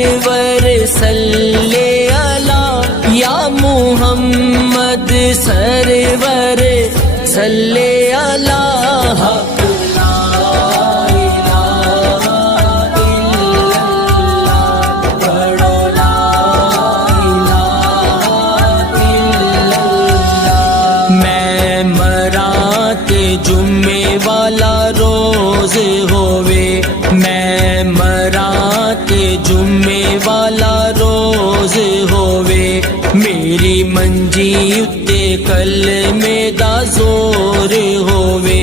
سرور صلی علی یا محمد سرور صلی علی حق لا الہ الا اللہ پڑھو لا الہ الا اللہ۔ میں مراں تے جمعے والا روز ہووے، میں مراں تے جمعے والا روز ہووے، میری منجی اتے کلمے دا زور ہووے،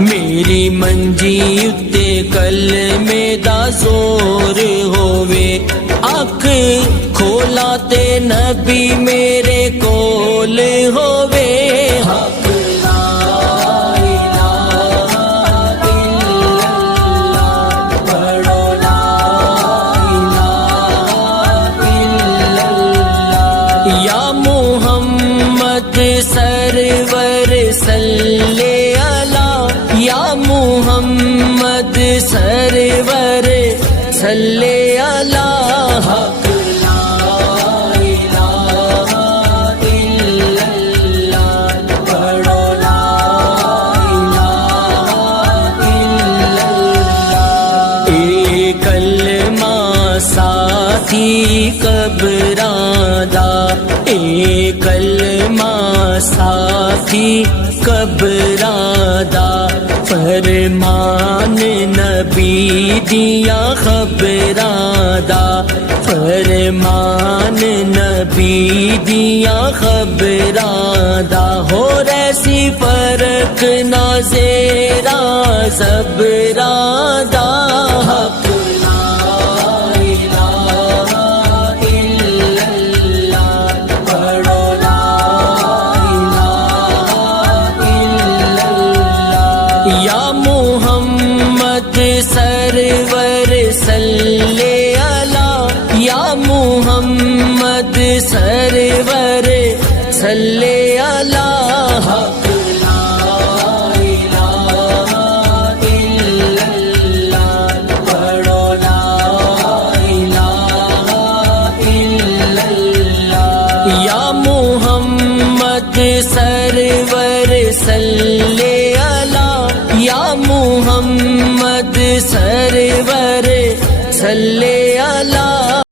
میری منجی اتے کلمے دا زور ہووے، اکھ کھولا تے نبی میرے کول ہووے، حق سرور صلی علی یا محمد سرور صلی علی حق لا الہ الا اللہ پڑھو لا الہ الا اللہ۔ اے کلمہ ساتھی قبراں دا، اے کلمہ ساتھی قبراں دا، فرمان نبی دیا خبراں دا، فرمان نبی دیا خبراں دا، ہو ریسی فرق نہ زیرا زبراں دا، حق